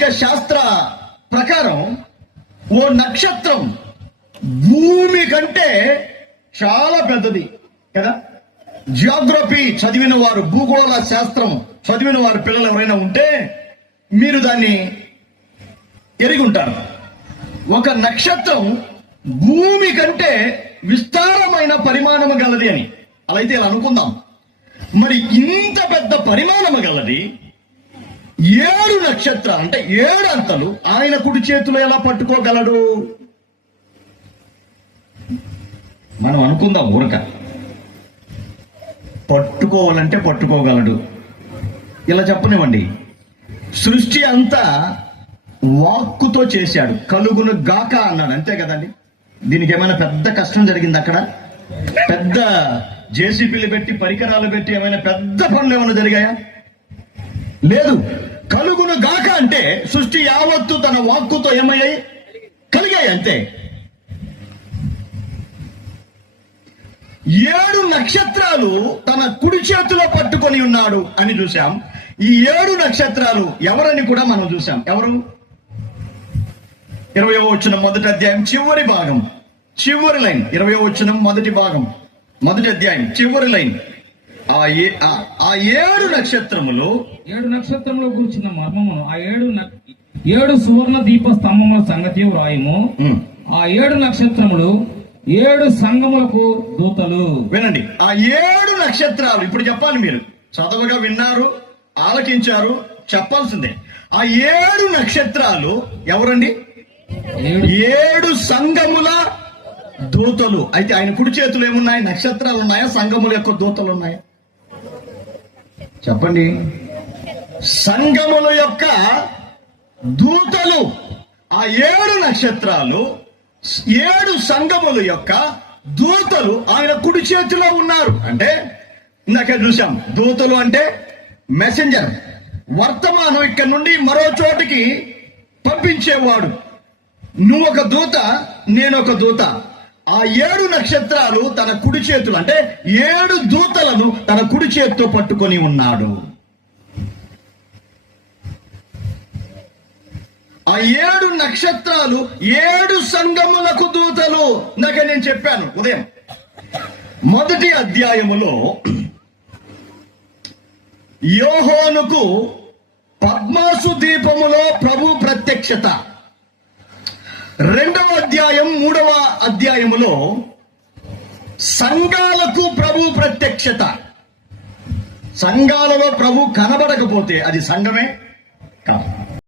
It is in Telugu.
భౌగోళిక శాస్త్ర ప్రకారం ఓ నక్షత్రం భూమి కంటే చాలా పెద్దది కదా. జియోగ్రఫీ చదివిన వారు, భూగోళ శాస్త్రం చదివిన వారు పిల్లలు ఎవరైనా ఉంటే మీరు దాన్ని ఎరిగి ఉంటారు. ఒక నక్షత్రం భూమి కంటే విస్తారమైన పరిమాణము గలది అని. అలా అయితే ఇలా అనుకుందాం. మరి ఇంత పెద్ద పరిమాణము గలది 7 నక్షత్రాలు అంటే 7 అంతలు ఆయన కుడి చేతిలో ఎలా పట్టుకోగలడు? మనం అనుకుందాం ఊరక. పట్టుకోవాలంటే పట్టుకోగలడు. ఇలా చెప్పనివ్వండి, సృష్టి అంతా వాక్కుతో చేశాడు. కలుగును గాక అన్నాడు, అంతే కదండి. దీనికి ఏమైనా పెద్ద కష్టం జరిగింది అక్కడ? పెద్ద జేసీబీలు పెట్టి, పరికరాలు పెట్టి ఏమైనా పెద్ద పనులు ఏమైనా జరిగాయా? లేదు. కలుగును గాక అంటే సృష్టి యావత్తు తన వాక్కుతో ఏమయ్యాయి? కలిగాయి, అంతే. 7 నక్షత్రాలు తన కుడి చేతిలో పట్టుకొని ఉన్నాడు అని చూశాం. ఈ 7 నక్షత్రాలు ఎవరని కూడా మనం చూశాం. ఎవరు? 20వ వచనం మొదటి అధ్యాయం చివరి భాగం, చివరి లైన్. 20వ వచనం మొదటి భాగం, మొదటి అధ్యాయం చివరి లైన్. ఆ 7 నక్షత్రములు 7 నక్షత్రముల గురించిన మర్మమును ఆ 7 సువర్ణ దీప స్తంభముల సంగతి వ్రాయము. ఆ 7 నక్షత్రములు 7 సంఘములకు దూతలు. వినండి, ఆ 7 నక్షత్రాలు ఇప్పుడు చెప్పాలి. మీరు చదవగా విన్నారు, ఆలకించారు, చెప్పాల్సిందే. ఆ 7 నక్షత్రాలు ఎవరండి? 7 సంఘముల దూతలు. అయితే ఆయన కుడి చేతులు ఏమున్నాయి? నక్షత్రాలు ఉన్నాయా? సంఘముల యొక్క దూతలు ఉన్నాయా? చెప్పండి. సంఘముల యొక్క దూతలు. ఆ 7 నక్షత్రాలు 7 సంఘముల యొక్క దూతలు ఆయన కుడి చేతిలో ఉన్నారు. అంటే ఇందాక చూసాం, దూతలు అంటే మెసెంజర్, వర్తమానం ఇక్కడి నుండి మరో చోటికి పంపించేవాడు. నువ్వు ఒక దూత, నేను ఒక దూత. ఆ 7 నక్షత్రాలు తన కుడి చేతులు అంటే 7 దూతలను తన కుడి చేతితో పట్టుకొని ఉన్నాడు. ఆ 7 నక్షత్రాలు 7 సంఘములకు దూతలు. ఇందాక నేను చెప్పాను ఉదయం. మొదటి అధ్యాయములో యోహానుకు పద్మాసు దీపములో ప్రభు ప్రత్యక్షత. 2వ అధ్యాయం 3వ అధ్యాయములో సంఘాలకు ప్రభు ప్రత్యక్షత. సంఘాలలో ప్రభు కనబడకపోతే అది సంఘమే?